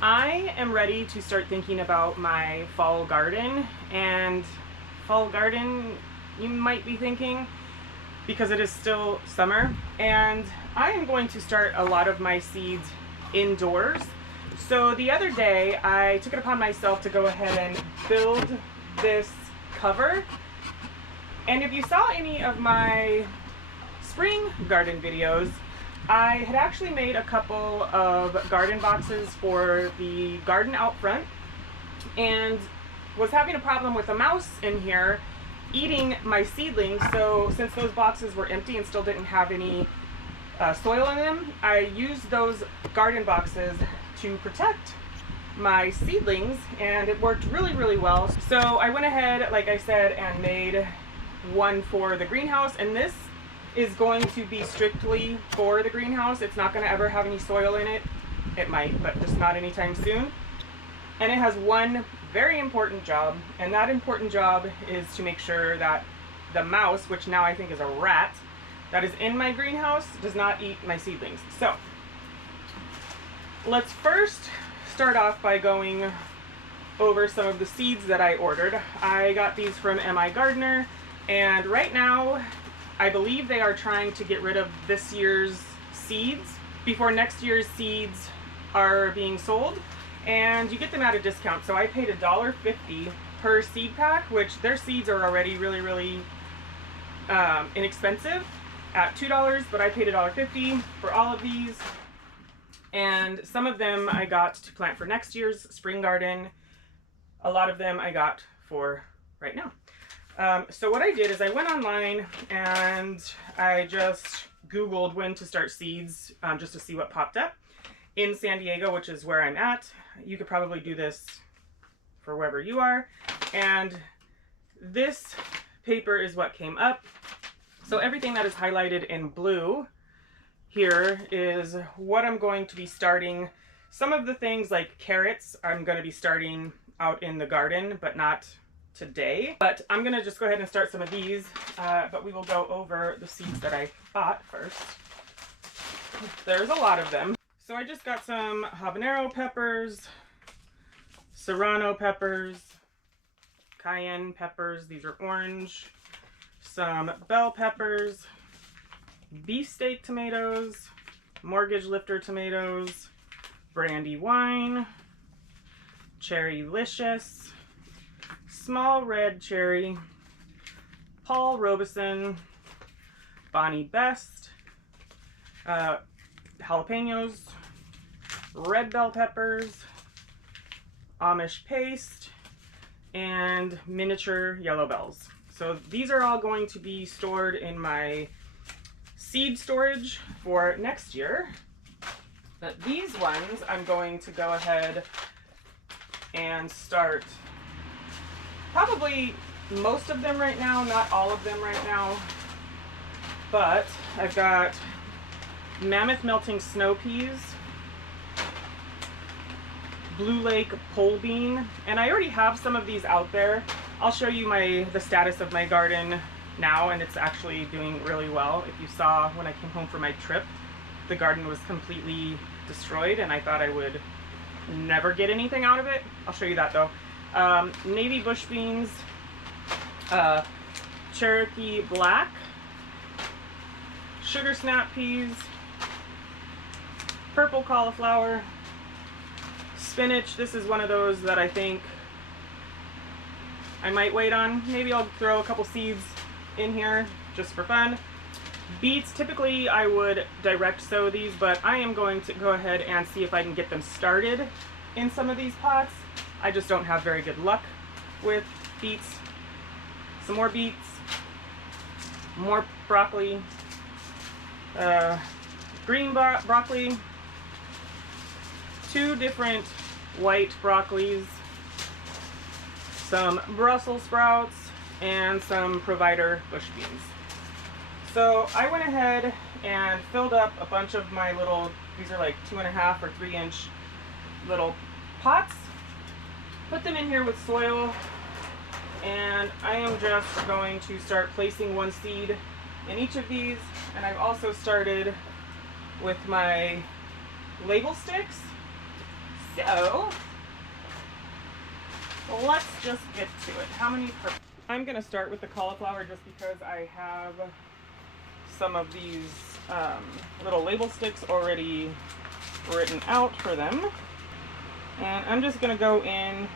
I am ready to start thinking about my fall garden, and fall garden, you might be thinking, because it is still summer, and I am going to start a lot of my seeds indoors. So the other day I took it upon myself to go ahead and build this cover, and if you saw any of my spring garden videos, I had actually made a couple of garden boxes for the garden out front and was having a problem with a mouse in here eating my seedlings. So since those boxes were empty and still didn't have any soil in them, I used those garden boxes to protect my seedlings, and it worked really well. So I went ahead, like I said, and made one for the greenhouse, and this is going to be strictly for the greenhouse. It's not going to ever have any soil in it. It might, but just not anytime soon. And it has one very important job, and that important job is to make sure that the mouse, which now I think is a rat, that is in my greenhouse does not eat my seedlings. So let's first start off by going over some of the seeds that I ordered. I got these from M.I. Gardener, and right now I believe they are trying to get rid of this year's seeds before next year's seeds are being sold, and you get them at a discount. So I paid $1.50 per seed pack, which their seeds are already really inexpensive at $2, but I paid $1.50 for all of these. And some of them I got to plant for next year's spring garden. A lot of them I got for right now. So what I did is I went online and I just Googled when to start seeds, just to see what popped up in San Diego, which is where I'm at. You could probably do this for wherever you are. And this paper is what came up. So everything that is highlighted in blue here is what I'm going to be starting. Some of the things like carrots I'm going to be starting out in the garden, but not today. But I'm gonna just go ahead and start some of these, but we will go over the seeds that I bought first. There's a lot of them. So I just got some habanero peppers, serrano peppers, cayenne peppers, these are orange, some bell peppers, beefsteak tomatoes, mortgage lifter tomatoes, Brandywine, Cherrylicious, small red cherry, Paul Robeson, Bonnie Best, jalapenos, red bell peppers, Amish paste, and miniature yellow bells. So these are all going to be stored in my seed storage for next year. But these ones I'm going to go ahead and start probably most of them right now, not all of them right now, but I've got Mammoth Melting Snow Peas, Blue Lake Pole Bean, and I already have some of these out there. I'll show you the status of my garden now, and it's actually doing really well. If you saw when I came home from my trip, the garden was completely destroyed and I thought I would never get anything out of it. I'll show you that though. Navy bush beans, Cherokee black, sugar snap peas, purple cauliflower, spinach. This is one of those that I think I might wait on. Maybe I'll throw a couple seeds in here just for fun. Beets, typically I would direct sow these, but I am going to go ahead and see if I can get them started in some of these pots. I just don't have very good luck with beets. Some more beets, more broccoli, green broccoli, two different white broccolis, some Brussels sprouts, and some Provider bush beans. So I went ahead and filled up a bunch of my little, these are like 2.5 or 3 inch little pots, put them in here with soil, and I am just going to start placing one seed in each of these. And I've also started with my label sticks. So let's just get to it. How many per... I'm gonna start with the cauliflower just because I have some of these little label sticks already written out for them. And I'm just gonna go in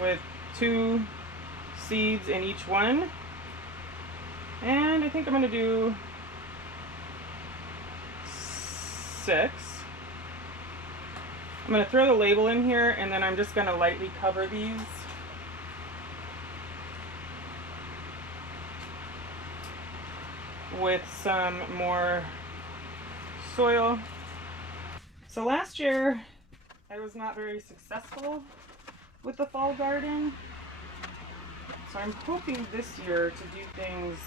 with 2 seeds in each one. And I think I'm gonna do 6. I'm gonna throw the label in here and then I'm just gonna lightly cover these. With some more soil. So last year I was not very successful with the fall garden. So I'm hoping this year to do things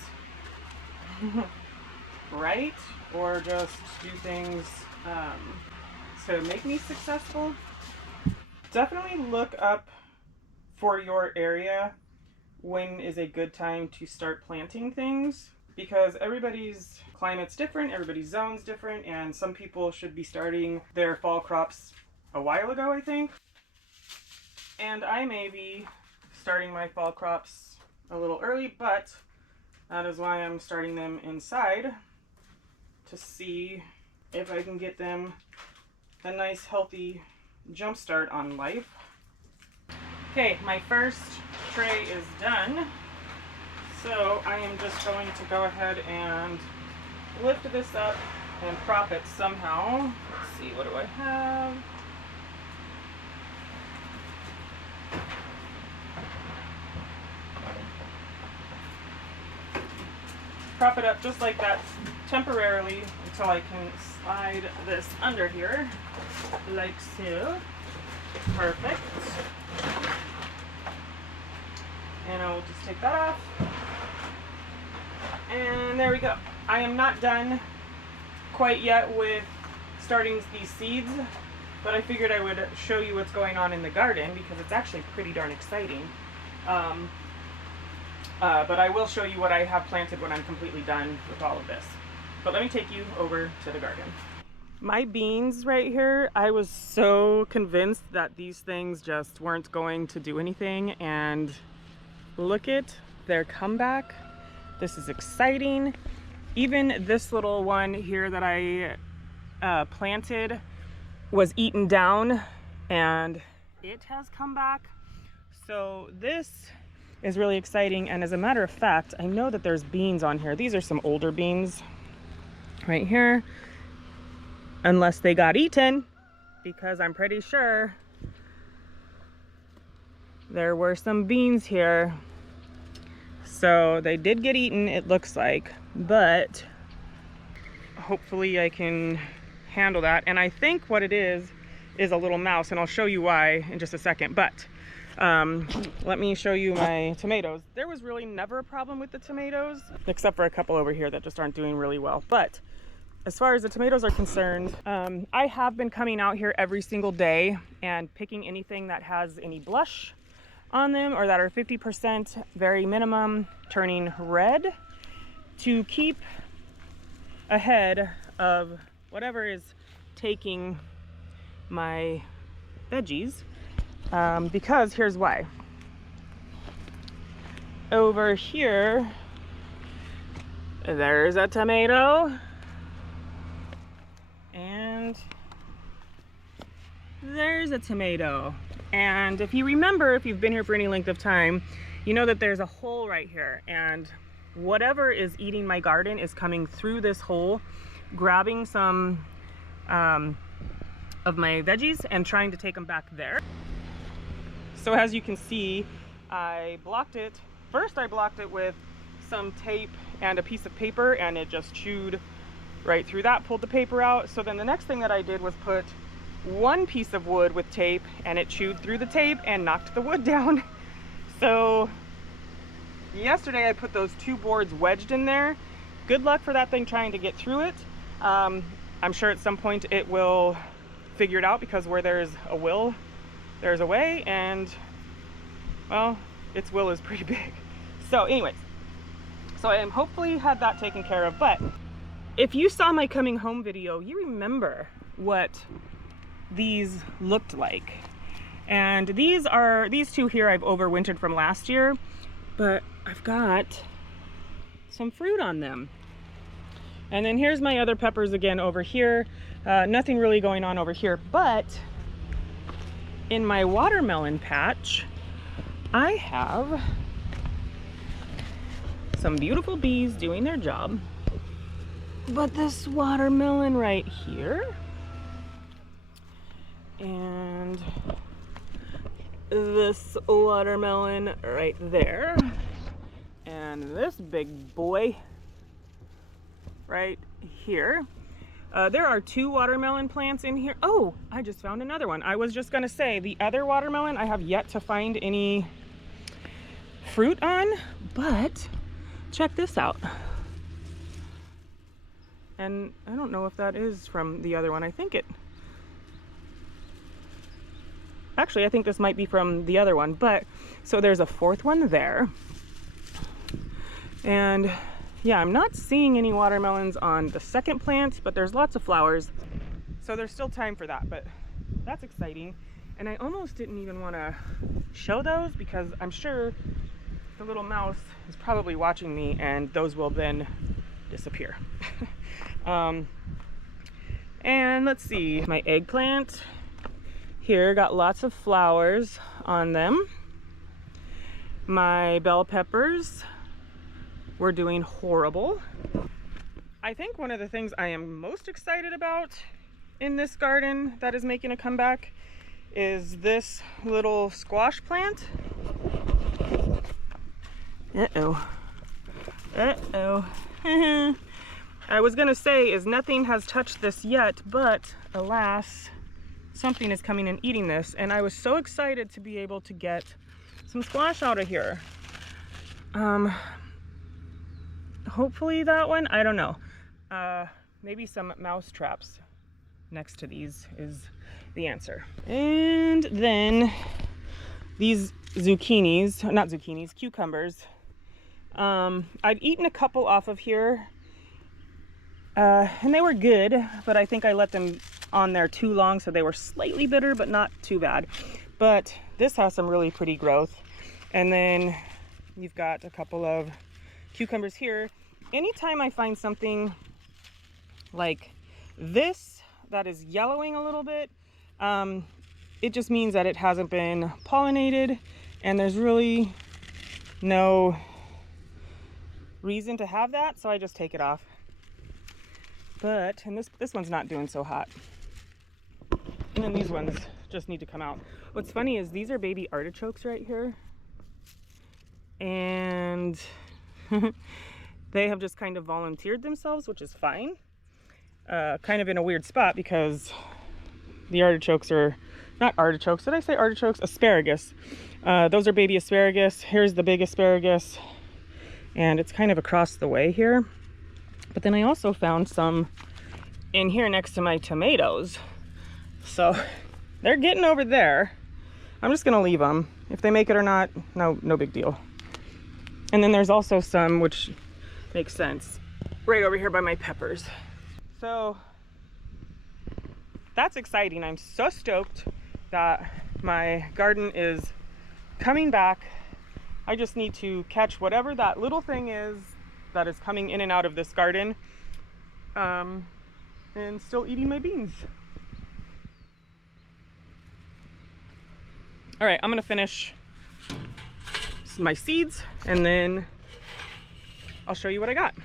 right, or just do things to make me successful. Definitely look up for your area when is a good time to start planting things, because everybody's climate's different, everybody's zone's different, and some people should be starting their fall crops a while ago, I think. And I may be starting my fall crops a little early, but that is why I'm starting them inside, to see if I can get them a nice healthy jump start on life. Okay, my first tray is done. So I am just going to go ahead and lift this up and prop it somehow. Let's see, what do I have? Prop it up just like that temporarily until I can slide this under here, like so. Perfect. And I will just take that off. And there we go. I am not done quite yet with starting these seeds, but I figured I would show you what's going on in the garden because it's actually pretty darn exciting. But I will show you what I have planted when I'm completely done with all of this. But let me take you over to the garden. My beans right here, I was so convinced that these things just weren't going to do anything, and look at their comeback. This is exciting. Even this little one here that I planted was eaten down and it has come back. So this is really exciting. And as a matter of fact, I know that there's beans on here. These are some older beans right here, unless they got eaten, because I'm pretty sure there were some beans here. So they did get eaten, it looks like, but hopefully I can handle that. And I think what it is a little mouse, and I'll show you why in just a second. But let me show you my tomatoes. There was really never a problem with the tomatoes, except for a couple over here that just aren't doing really well. But as far as the tomatoes are concerned, I have been coming out here every single day and picking anything that has any blush on them or that are 50% very minimum turning red, to keep ahead of whatever is taking my veggies, because here's why. Over here there's a tomato, and there's a tomato. And if you remember, if you've been here for any length of time, you know that there's a hole right here, and whatever is eating my garden is coming through this hole, grabbing some of my veggies and trying to take them back there. So as you can see, I blocked it. First I blocked it with some tape and a piece of paper, and it just chewed right through that, pulled the paper out. So then the next thing that I did was put one piece of wood with tape, and it chewed through the tape and knocked the wood down. So yesterday I put those 2 boards wedged in there. Good luck for that thing trying to get through it. I'm sure at some point it will figure it out, because where there's a will, there's a way, and well, its will is pretty big. So anyways, so I am hopefully had that taken care of. But if you saw my coming home video, you remember what these looked like. And these two here I've overwintered from last year, but I've got some fruit on them. And then here's my other peppers again over here. Nothing really going on over here, but in my watermelon patch, I have some beautiful bees doing their job. But this watermelon right here, and this watermelon right there, and this big boy right here. There are 2 watermelon plants in here. Oh, I just found another one. I was just gonna say, the other watermelon I have yet to find any fruit on, but check this out. And I don't know if that is from the other one. Actually, I think this might be from the other one, but so there's a 4th one there. And yeah, I'm not seeing any watermelons on the second plant, but there's lots of flowers. So there's still time for that, but that's exciting. And I almost didn't even want to show those because I'm sure the little mouse is probably watching me and those will then disappear. And let's see, my eggplant here got lots of flowers on them. My bell peppers were doing horrible. I think one of the things I am most excited about in this garden that is making a comeback is this little squash plant. Uh-oh. I was gonna say is nothing has touched this yet, but alas, something is coming and eating this, and I was so excited to be able to get some squash out of here. Hopefully that one, I don't know. Maybe some mouse traps next to these is the answer. And then these cucumbers. I've eaten a couple off of here, and they were good, but I think I let them on there too long, so they were slightly bitter, but not too bad. But this has some really pretty growth. And then you've got a couple of cucumbers here. Anytime I find something like this that is yellowing a little bit, it just means that it hasn't been pollinated, and there's really no reason to have that, so I just take it off. But, and this one's not doing so hot. And then these ones just need to come out. What's funny is these are baby artichokes right here. And they have just kind of volunteered themselves, which is fine. Kind of in a weird spot because the artichokes are, not artichokes, did I say artichokes? Asparagus. Those are baby asparagus. Here's the big asparagus. And it's kind of across the way here. But then I also found some in here next to my tomatoes. So they're getting over there. I'm just gonna leave them. If they make it or not, no big deal. And then there's also some, which makes sense, right over here by my peppers. So that's exciting. I'm so stoked that my garden is coming back. I just need to catch whatever that little thing is that is coming in and out of this garden, and still eating my beans. All right, I'm gonna finish my seeds and then I'll show you what I got.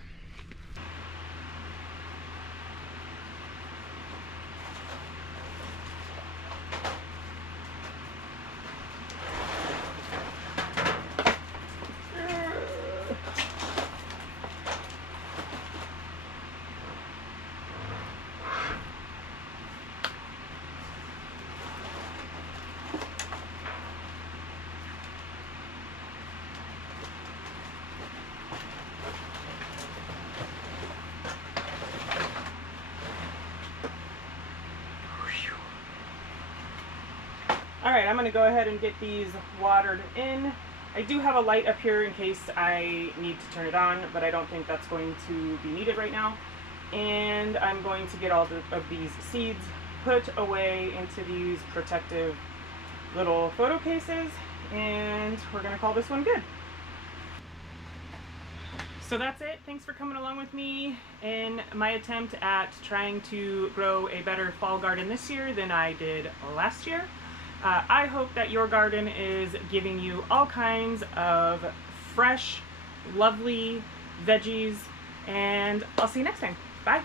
All right, I'm gonna go ahead and get these watered in. I do have a light up here in case I need to turn it on, but I don't think that's going to be needed right now. And I'm going to get all of these seeds put away into these protective little photo cases, and we're gonna call this one good. So that's it. Thanks for coming along with me in my attempt at trying to grow a better fall garden this year than I did last year. I hope that your garden is giving you all kinds of fresh, lovely veggies, and I'll see you next time. Bye.